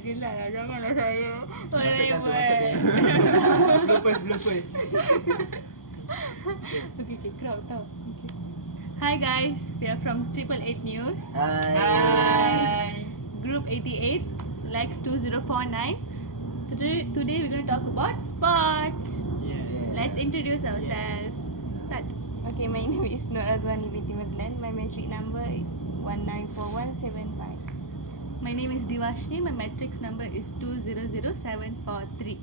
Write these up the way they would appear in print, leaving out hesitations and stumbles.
jelas lah. Janganlah saya. Masukkan tu, masukkan. Bloopers. Okay, crowd tau. Okay. Hi guys, we are from 888 News. Hi. Group 88, Lex 2049. Today we're going to talk about sports. Yeah. Let's introduce ourselves. Start. Okay, my name is Nur Azwani binti Mazlan. My matric number is 194175. My name is Diwashni. My matrix number is 200743.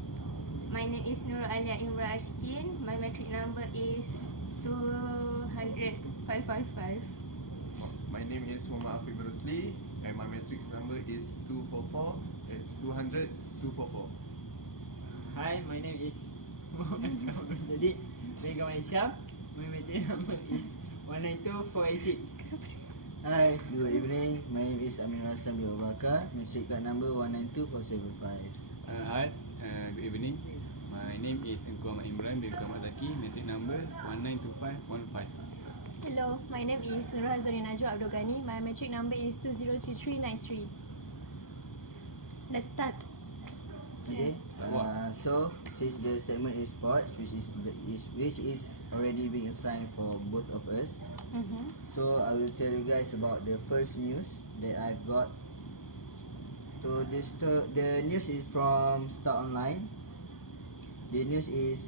My name is Nur Alia Imran Ashkin. My metric number is 200,555. My name is Muhammad Afiq Rosli and my matrix number is 200 244. Hi, my name is Muhammad Kamal Jadi bin Aisyah. My matric number is 192486. Hi, good evening. My name is Amin Hassan bin Abubakar. Matric card number 192475. Hi, good evening. My name is Engku Ahmad Imran bin Ahmad Zaki. Matric number 192515. Hello, my name is Nurul Hazari Najwa Abdul Ghani. My matric number is 203393. Let's start. Okay. So since the segment is sport, which is already being assigned for both of us, so I will tell you guys about the first news that I've got. So the news is from Star Online. The news is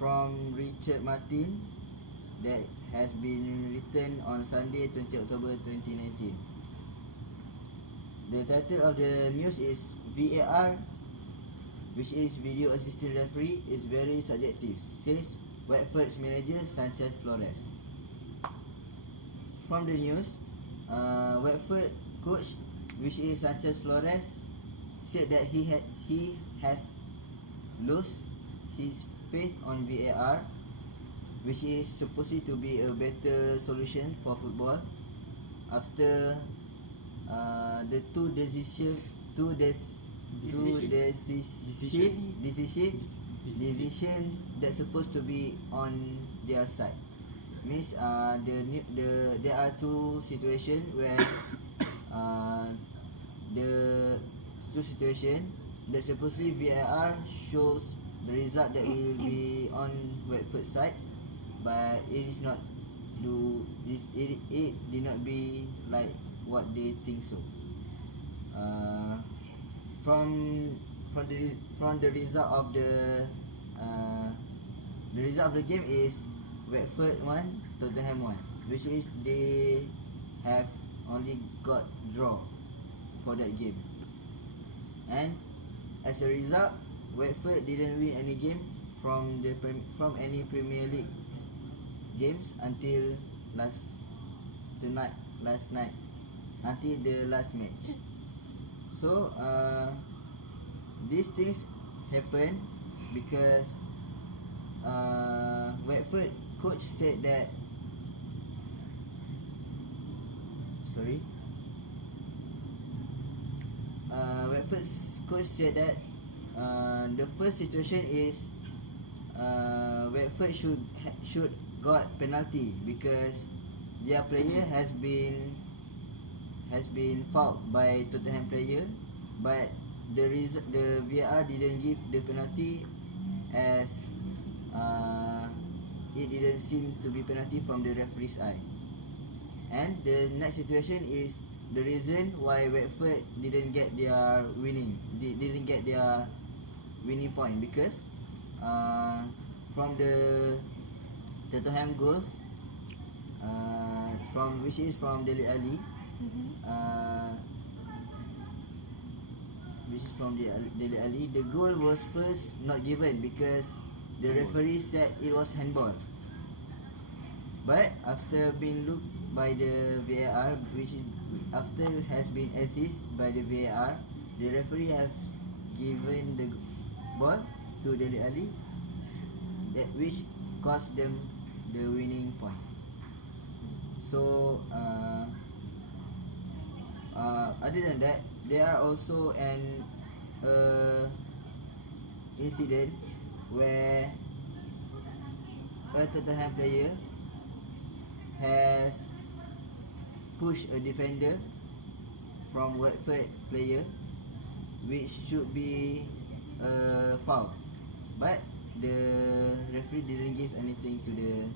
from Richard Martin that has been written on Sunday 20 October 2019. The title of the news is VAR, which is Video Assistant Referee, is very subjective, says Watford's manager Sanchez Flores. From the news, Watford coach, which is Sanchez Flores, said that he has lost his faith on VAR, which is supposed to be a better solution for football after the two decision that's supposed to be on their side. Means there are two situations where the two situation that supposedly VAR shows the result that will be on Watford sides, but it is not it did not be like what they think so. From the result of the result of the game is Watford 1, Tottenham 1, which is they have only got draw for that game, and as a result Watford didn't win any game from any Premier League games until last night until the last match. So these things happen because Watford coach said that Watford's coach said that the first situation is Watford should got penalty because their player has been fouled by Tottenham player, but the VAR didn't give the penalty as it didn't seem to be penalty from the referee's eye. And the next situation is the reason why Watford didn't get their winning point because from the Tottenham goals which is from Dele Alli, the goal was first not given because the referee said it was handball, but after being looked by the VAR, which is after has been assessed by the VAR, the referee have given the ball to Dele Alli, that which cost them the winning point. So other than that, there are also an incident where a Tottenham player has pushed a defender from Watford player which should be a foul, but the referee didn't give anything to the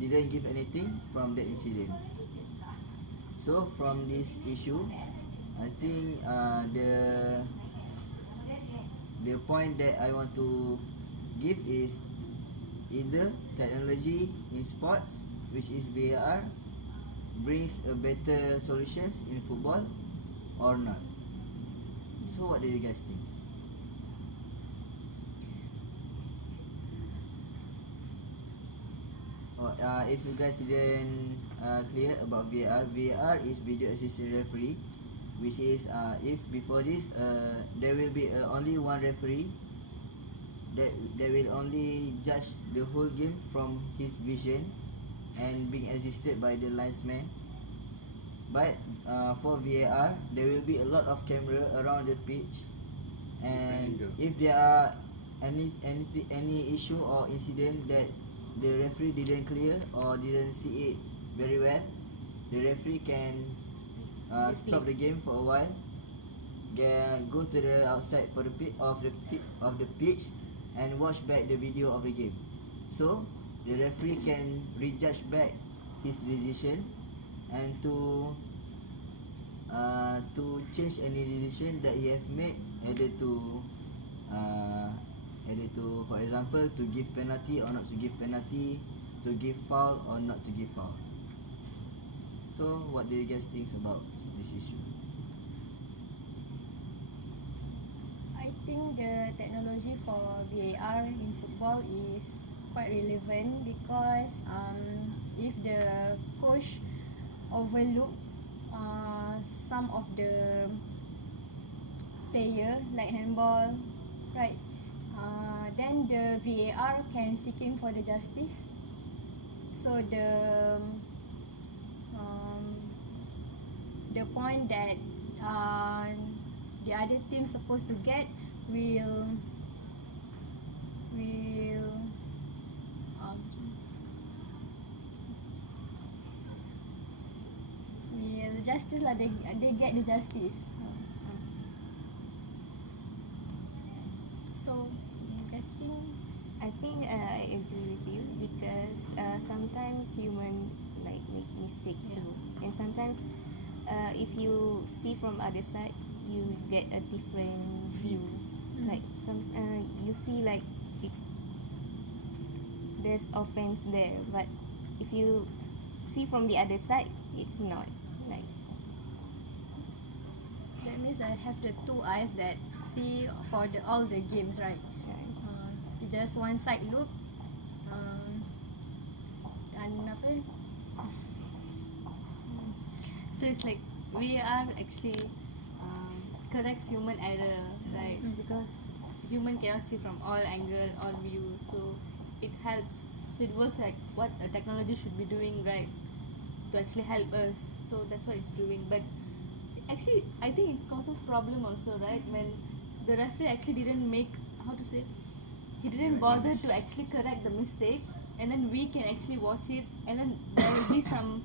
didn't give anything from the incident. So from this issue, I think the point that I want to give is either technology in sports, which is VAR, brings a better solutions in football or not. So what do you guys think? If you guys didn't clear about VAR, VAR is video assistant referee, which is if before this there will be only one referee that will only judge the whole game from his vision and being assisted by the linesman. But for VAR, there will be a lot of camera around the pitch, and if there are any issue or incident that the referee didn't clear or didn't see it very well, the referee can stop the game for a while, go to the outside for the of the pitch and watch back the video of the game. So the referee can rejudge back his decision and to change any decision that he have made, either to for example to give penalty or not to give penalty, to give foul or not to give foul. So what do you guys think about this issue? I think the technology for VAR in football is quite relevant because if the coach overlook some of the player like handball, right? Then the VAR can seeking for the justice. So the point that the other team supposed to get will justice lah, they get the justice. So I think I agree with you because sometimes human like make mistakes too, and sometimes if you see from other side, you get a different view. Like you see like there's offense there, but if you see from the other side, it's not. Like that means I have the two eyes that see for all the games, right? Just one side look, dan apa? So it's like VAR actually corrects human error, right? Because human cannot see from all angle, all view. So it helps. So it works like what a technology should be doing, right? To actually help us. So that's what it's doing. But actually, I think it causes problem also, right? When the referee actually didn't make, how to say, he didn't bother to actually correct the mistakes, and then we can actually watch it, and then there will be some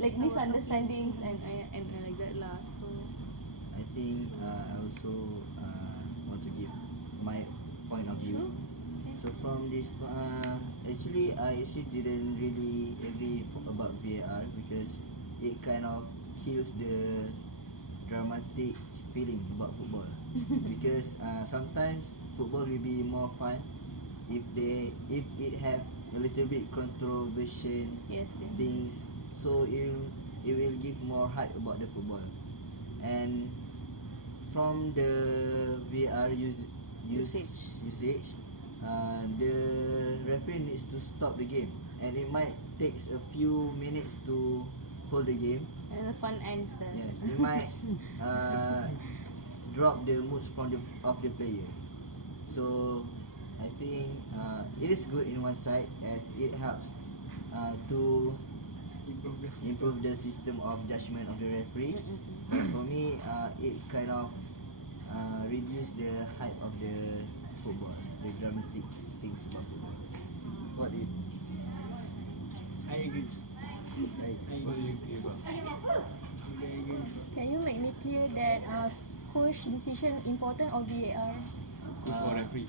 like misunderstandings and like that lah. So I think I also want to give my point of view. So from this, actually I actually didn't really agree about VAR because it kind of kills the dramatic feeling about football. Because sometimes football will be more fun if it have a little bit controversial things. So it will give more hype about the football. And from the VAR usage, the referee needs to stop the game, and it might take a few minutes to hold the game. and the fun ends then. Yes, it might drop the moods of the player. So I think it is good in one side as it helps to improve the system of judgment of the referee. But for me, it kind of reduce the hype of the football, the dramatic things about football. What do you think? I agree. What do you agree about? I agree that coach decision important or VAR? Coach or referee?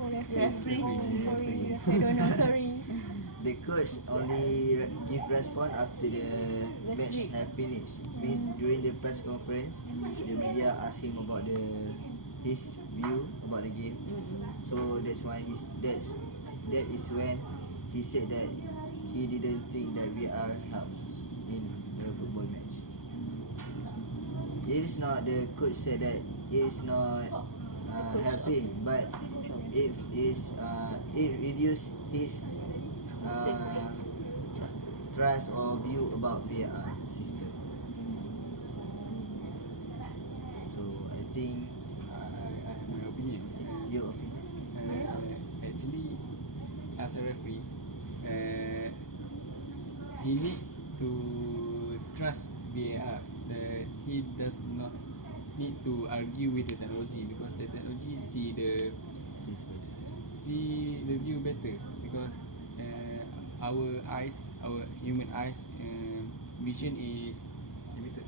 Or referee? Referee. Oh, sorry, I don't know. Sorry. The coach only give response after the match have finished. Means during the press conference, the media ask him about his view about the game. So that is when he said that he didn't think that VR helped in the football match. It is not the coach said that it is not helping, but it reduce his trust or view about VR system. So I think I have my opinion. your opinion. Actually, as a referee, he needs to trust VAR. He does not need to argue with the technology because the technology see the view better because our human eyes vision is Limited.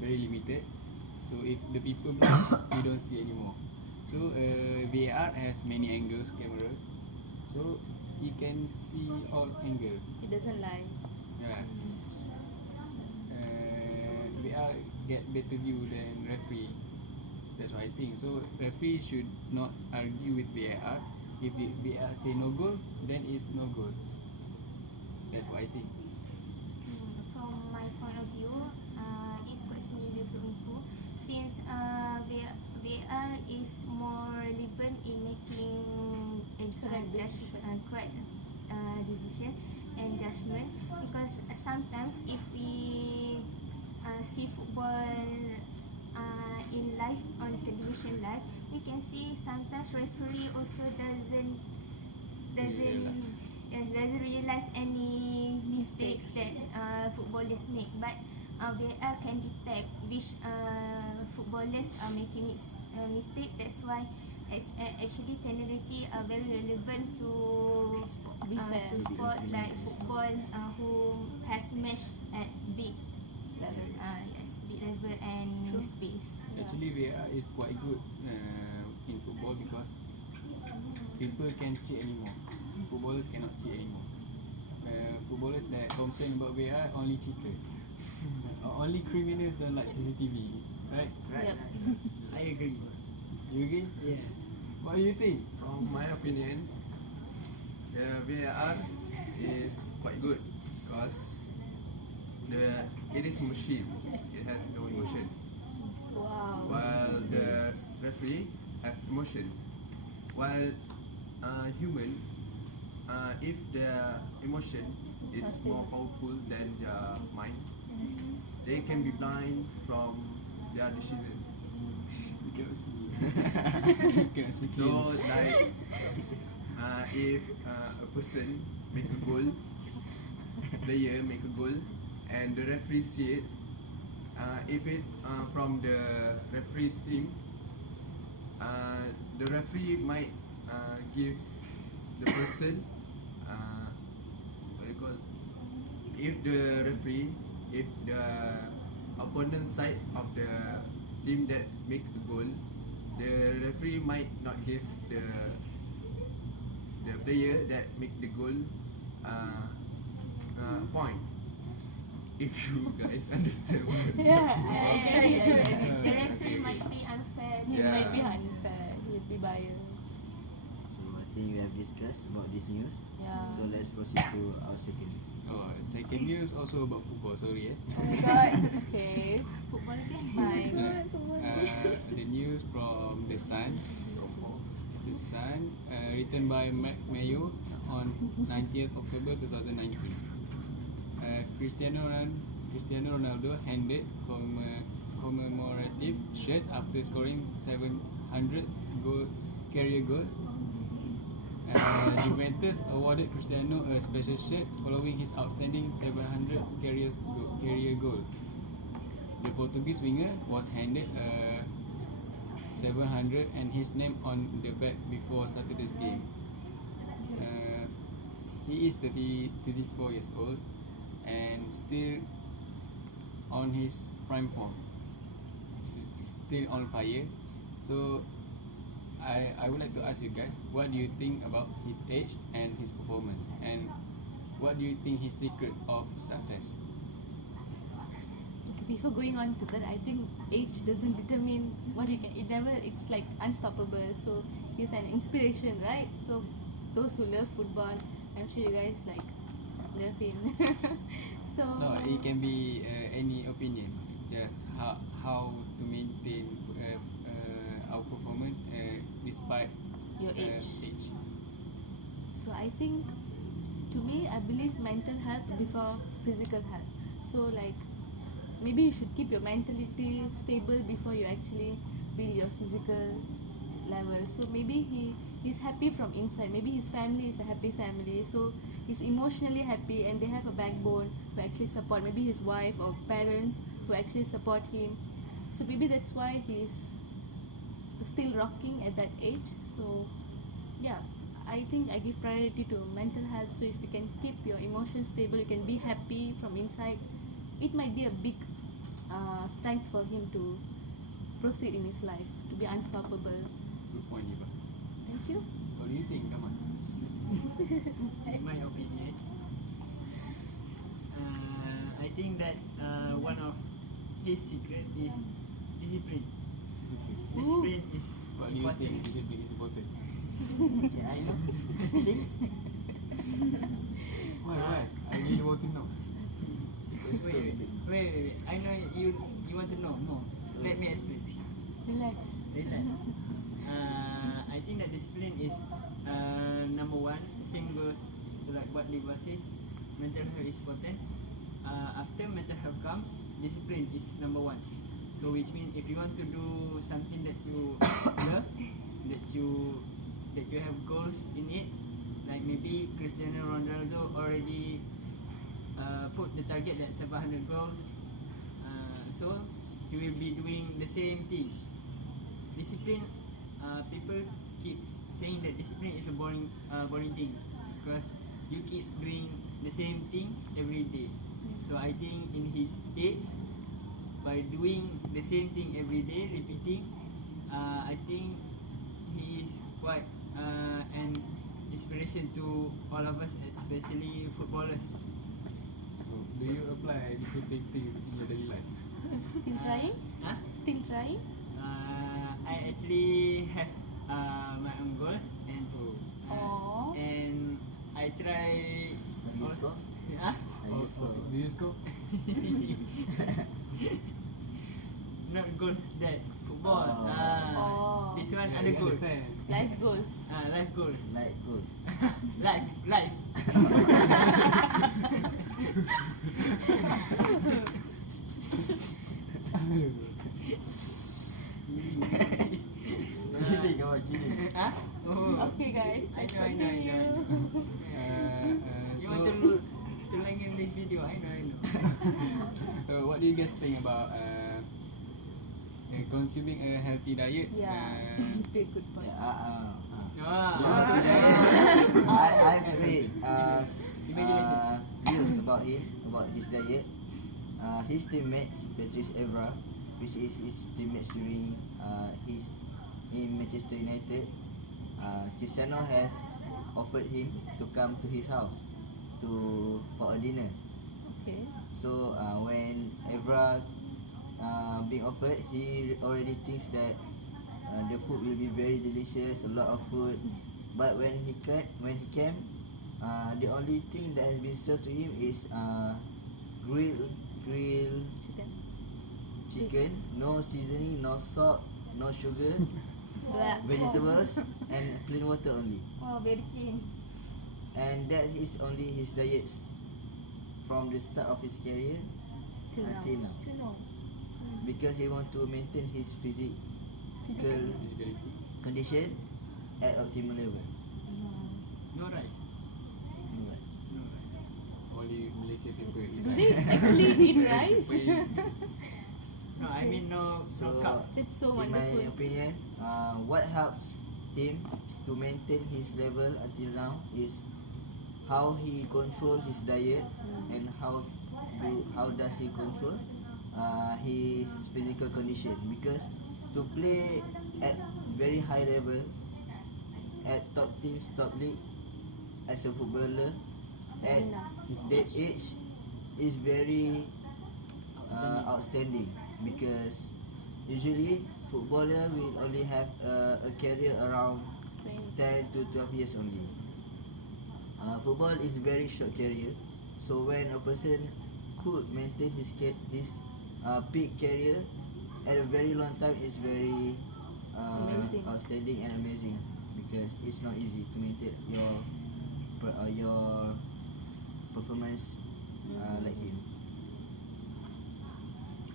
very limited. So if the people blind, we don't see anymore. So VAR has many angles camera, so you can see all angle. It doesn't lie. Yeah. VAR get better view than referee. That's what I think. So referee should not argue with VAR. If VAR say no goal, then it's no goal. That's what I think. From my point of view, it's quite similar to Unku since VR is more relevant in making a correct decision and judgment because sometimes if we see football in live on television live, we can see sometimes referee also doesn't realize any mistakes that footballers make, but VAR can detect which footballers are making mistake. That's why actually technology are very relevant to sports like football who has match at big level, big level and space. Actually, VAR is quite good in football because people can cheat anymore. Footballers cannot cheat anymore. Footballers that complain about VAR only cheaters. Only criminals don't like CCTV, right? Right. Yep. I agree. You agree? Yeah. What do you think? From my opinion, the VAR is quite good because it is machine. It has no emotion. Wow. While the referee have emotion. While human, if their emotion is more powerful than their mind, they can be blind from their decision. You cannot see. You cannot see. So like if a person make a goal, player make a goal, and the referee see it, if it from the referee team, the referee might give the person what do you call? If the opponent side of the team that make the goal, the referee might not give the player that make the goal point. If you guys understand what I'm talking about. The referee might be unfair. It Yeah. might be unfair. He'll be biased. So I think we have discussed about this news. Yeah. So let's proceed to our second news. Oh, second news also about football. Sorry, Oh my god. Okay. Football again. Fine. The news from The Sun. The Sun, written by Mac Mayo on 90th October 2019. Cristiano Ronaldo handed commemorative shirt after scoring 700 career goal. Juventus awarded Cristiano a special shirt following his outstanding 700 career goal. The Portuguese winger was handed a 700 and his name on the back before Saturday's game. He is 34 years old and still on his prime form. still on fire. So I would like to ask you guys, what do you think about his age and his performance, and what do you think his secret of success? Before going on to that, I think age doesn't determine what you can. It's like unstoppable. So he's an inspiration, right? So those who love football, I'm sure you guys like love him. So No, it can be any opinion. Just how to maintain our performance despite your age. age. So I think, to me, I believe mental health before physical health. So like, maybe you should keep your mentality stable before you actually build your physical level. So maybe he's happy from inside. Maybe his family is a happy family. So he's emotionally happy and they have a backbone who actually support. Maybe his wife or parents who actually support him. So maybe that's why he's still rocking at that age. So yeah, I think I give priority to mental health. So if you can keep your emotions stable, you can be happy from inside, it might be a big strength for him to proceed in his life, to be unstoppable. Good point, Iba. Thank you. What do you think, Kamal? In my opinion, I think that one of his secret is discipline. Discipline is What do you important. think discipline is important? Okay, I know. Please. Why? I really want to know. Wait. I know you want to know more. Let me explain. Relax. Relax. I think that discipline is number one. Same goes to like what Liva says. Mental health is important. After mental health comes, discipline is number one. So which means if you want to do something that you love, that you have goals in it, like maybe Cristiano Ronaldo already put the target at 700 goals. So he will be doing the same thing. Discipline, people keep saying that discipline is a boring thing because you keep doing the same thing every day. So I think in his age, by doing the same thing every day, repeating, I think he is quite an inspiration to all of us, especially footballers. So, do you apply discipline things in your daily life? Still trying? Huh? Still trying? I actually have my own goals Aww. and I try. Do you score? Huh? Do you score? Do you score? Not goals that football. Oh. This one Yeah, other we goals. understand. Life goals. Life goals. Like good. life. Kidding, oh, kidding. Huh? Oh. Okay guys, I let's know. continue. You So, want to like in this video? I know. what do you guys think about consuming a healthy diet? Yeah, very good point. Yeah, Ah. I've read Imagination. news about him, about his diet. His teammates, Patrice Evra, which is his teammates during his in Manchester United, Cristiano has offered him to come to his house for a dinner. Okay. So when Evra being offered, he already thinks that the food will be very delicious, a lot of food. But when he came, the only thing that has been served to him is grilled chicken, no seasoning, no salt, no sugar, Black. vegetables, and plain water only. Oh, very clean. And that is only his diet from the start of his career Till now. until now. Till now. Because he want to maintain his physical Physically fit. condition at optimal level. No rice. No rice. Only Malaysia people eat Do rice. they actually eat rice? No, I mean no So carb. That's so in my wonderful. opinion, what helps him to maintain his level until now is how he control his diet and how does he control his physical condition, because to play at very high level, at top teams, top league, as a footballer at that age is very outstanding, because usually footballer will only have a career around 10 to 12 years only. Football is very short career, so when a person could maintain his peak career at a very long time, is very Amazing. outstanding and amazing, because it's not easy to maintain your performance like him.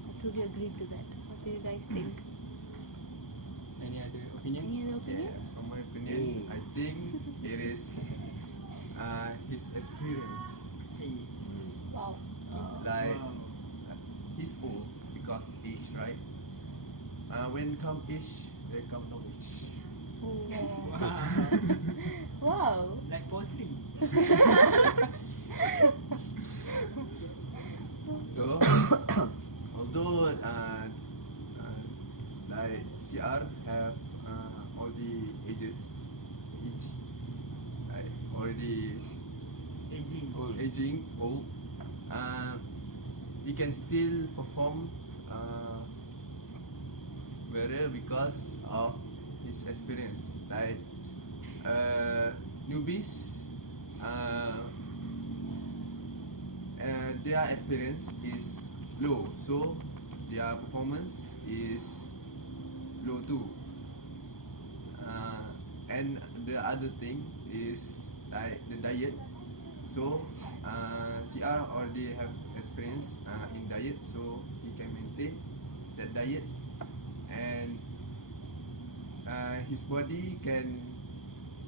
I totally agree to that. What do you guys think? Any other opinion? Any other opinion? From my opinion, I think it is his experience. Wow. Like he's old because age, right? When come age, there come knowledge. Wow. Like poetry. So, although like CR have all the ages, each like already aging old, he can still perform better because of his experience. Like newbies, their experience is low, so their performance is low too. And the other thing is like the diet. So CR already have experience in diet, so he can maintain that diet, and his body can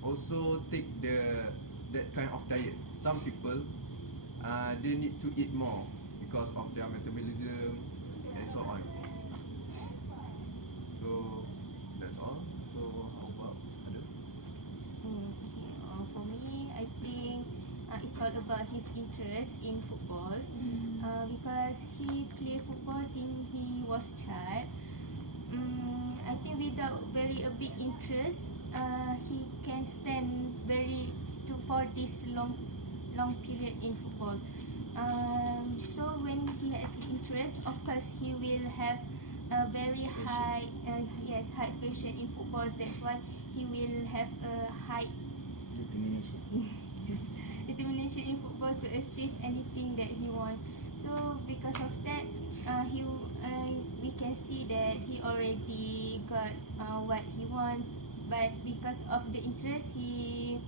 also take that kind of diet. Some people they need to eat more because of their metabolism and so on. So that's all. So how about others? For me, I think it's all about his interest in football, because he played football since he was child. I think without a big interest, he can stand for this long period in football. So when he has interest, of course he will have a very high passion in football. That's why he will have a high determination in football to achieve anything that he wants. So because of that, we can see that he already got what he wants. But because of the interest, he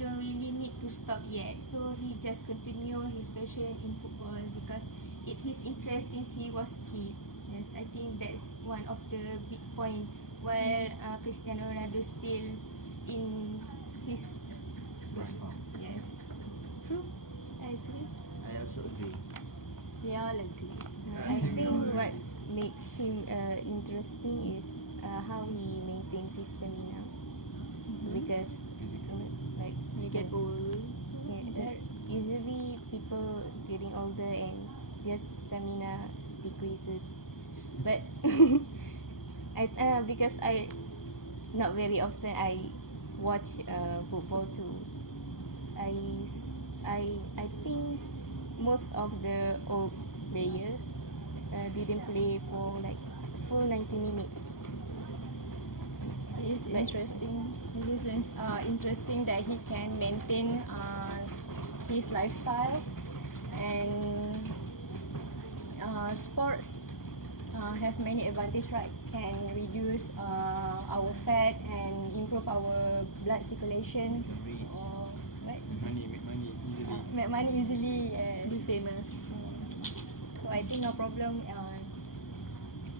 don't really need to stop yet. So he just continue his passion in football because it his interest since he was kid. Yes, I think that's one of the big point where Cristiano Ronaldo still in his yes. True. I agree. I also agree. We all agree. I think what makes him interesting is how he maintains his stamina. Because like You get old. usually people getting older and their stamina decreases. But because I not very often I watch football too. I think most of the old players didn't play for like full 90 minutes. It is interesting. It is interesting that he can maintain his lifestyle, and sports have many advantages, right? Can reduce our fat and improve our blood circulation. Or right? Make money easily. Make money easily. Yes. Be famous. So I think no problem.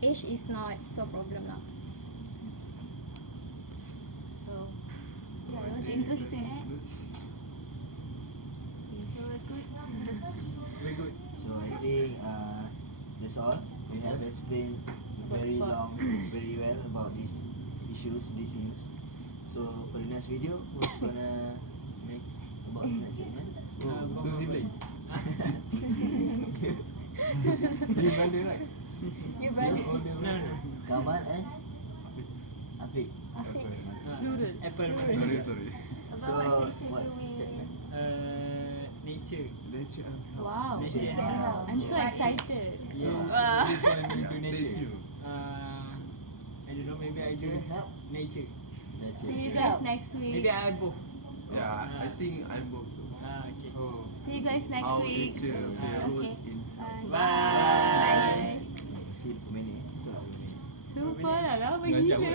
Age is not so problem now. So yeah, it was interesting. So good. Very good. So I think that's all. We have explained very long, very well about these issues, these news. So for the next video, who's gonna make about the next segment? Two siblings. You brother, right? You brother. Older No, brother. no. Kamal and Afiq. Afiq. Plural. Apple. Sorry. About So, what section what do we? section? Nature. Nature and health. Wow. Nature and health. I'm so excited. So Wow. this one Yeah, into stay nature. tuned. I don't know. Maybe I do Help. nature. See you guys next Maybe week. I both. Yeah, I think I'm both. Okay. Oh, See you guys next how week. nature play a role Okay. in Bye. Bye. Bye. Si pemain ni. So, pemain. Super lah, lama Setengah jam gila.